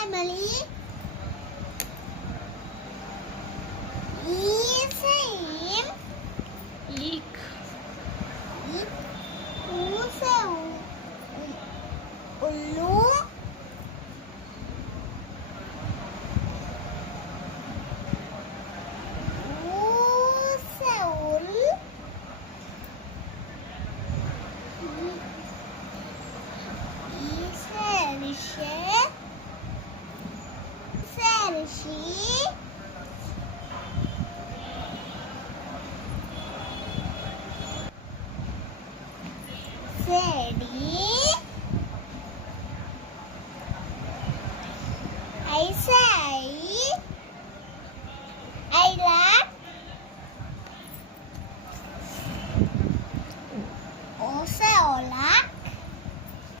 family. E same. Eek. U से उल्लू. U से उल. E से ऋषि. से ऋषि. Ready? I say